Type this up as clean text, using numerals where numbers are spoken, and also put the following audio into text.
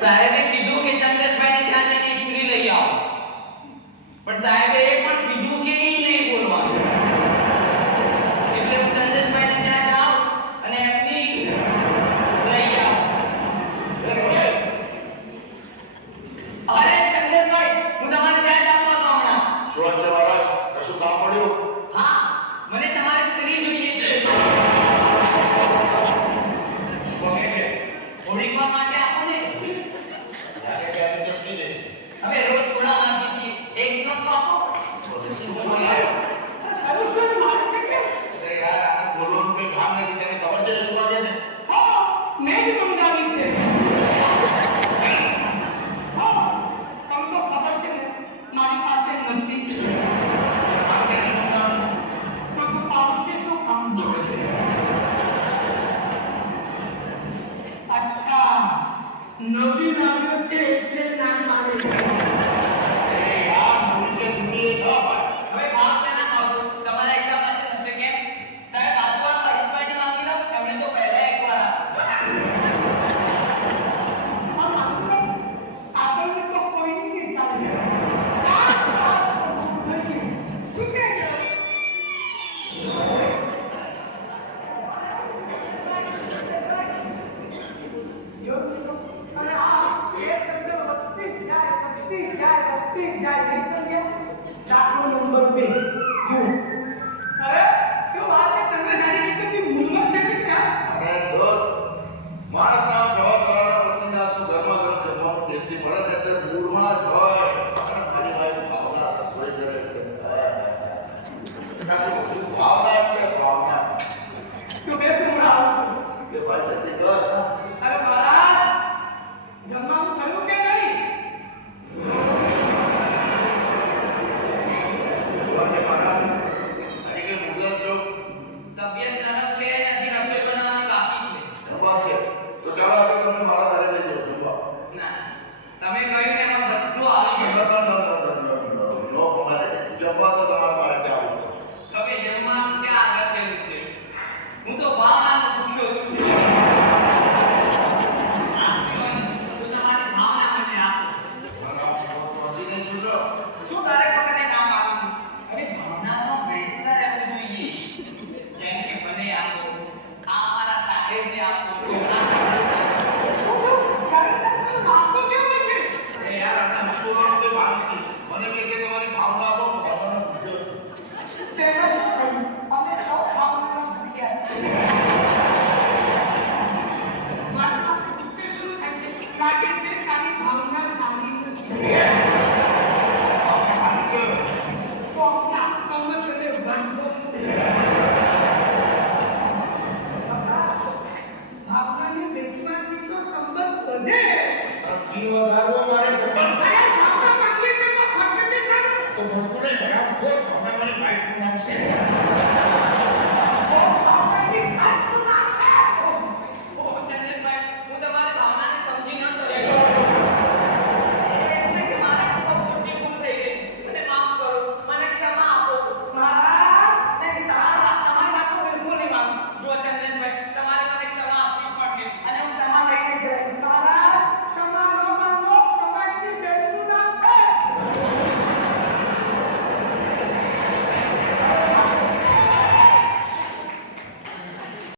સાહેબે કીધું કે ચંદ્રેશભાઈને ત્યાં જઈને ઇસ્ત્રી લઈ આવો, પણ સાહેબે એ પણ કીધું કે ઈ નહીં બોલવાનું. એટલે હું ચંદ્રેશભાઈને ત્યાં જાઉં અને એમની લઈ આવું. અરે ચંદ્રેશભાઈ, હું તમારે ત્યાં જતો હતો હમણાં. શું છે મહારાજ? કશું કામ પડ્યું? હા, મને તમારી સ્ત્રી જોઈએ છે. શું કહે છે? થોડીક વાર માટે આપો ને. લાગે છે આજે ચસકી લે છે. હવે રોજ થોડા માંગીએ છીએ, એક દિવસ તો આપો. શું બોલે? અરે યાર, આ બોલવાનું કઈ કામ નથી. તને ખબર છે શું વાગે છે? મેં જ મંગાવી છે. હા, તમને તો ખબર છે ને, મારી પાસે નથી. કામ કેને મંગાવ્યું? તો પાડોશી શું કામ જોવે છે? અચ્છા, નવી લાવ્યો છે એટલે ના મારે. અરે યાર, મૂળ કે જૂની ન પાડ. હવે ભાવ શેના ખાવ છો? તમારા એકલા પાસે હશે કેમ? સાહેબ, આજવા પરેશભાઈની માંગી લો. એમણે તો પહેલા એકવાર આપણને તો કોઈ નહીં ચાલે. શું કહે છે? અને આ એક શબ્દ વધતી જાય. દાખલો નંબર 2 જુઓ. અરે શું વાત છે? તમને સારી રીતે મુહૂર્ત નથી ત્યાં? અરે દોસ્ત, માણસના સવાર સવારના પત્નીના શું ગરમા ગરમ જમવાનું ટેસ્ટી મળે ને એટલે મૂડમાં જ હોય. અને મારી વાઈફ ભાવના રસોઈ કરે એટલે સાચું કહું છું, ભાવના એટલે ભાવના. શું બે સુમડા આવું છું? એ ભાઈ જલ્દી કર. અરે મહારાજ, જમવાનું થયું કે નહીં? જોવા છે મહારાજ, આજે કઈ મુગલસ છો? તબિયત નરમ છે અને હજી રસોઈ બનાવવાની બાકી છે. જમવા છે તો ચાલો આપણે તમને મારા ઘરે લઈ જાઓ જમવા. ના, તમે કહ્યું ને એમાં બધું આવી ગયું. નો ફોર્માલિટી. જમવા તો તમારે મારે ત્યાં આવવું પડશે. હવે જમવાનું ક્યાં અગત્યનું છે? હું તો ભાવનાનો ભૂખ્યો છું. આપ્યો ને તો તમારી ભાવના મને આપો. પહોંચી નહીં શું છો? શું દરેક વખતે કામ મારું છું? હવે ભાવના તો બેસતા રહેવું જોઈએ. જેમ કે મને આપો, આ મારા સાહેબને આપો. નાખો કેવું છે? એ યાર, આને હસી બોલવાનું કોઈ ભાન નથી. મને કહે છે તમારી ભાવના આપો, હું ભાવનાનો ભૂખ્યો છું. તેમાં શું થયું? અમે સૌ ભાવનાનો ભૂખ્યા છીએ. વાતમાં ગુસ્સે શરૂ થાય છે. લાગે છે કે આની ભાવના સારી નથી. ભાવના સારી છે. તો આપણા કમર અને બંધો ભાવનાને વેચવાથી તો સંબંધ વધે. ઘી વધારવો મારે સંબંધ. અરે ભાવના માંગીએ તો ફટકે છે સાહેબ. તો ભરપૂર હેરાન ખોર. હવે મારી વાઈફનું નામ છે.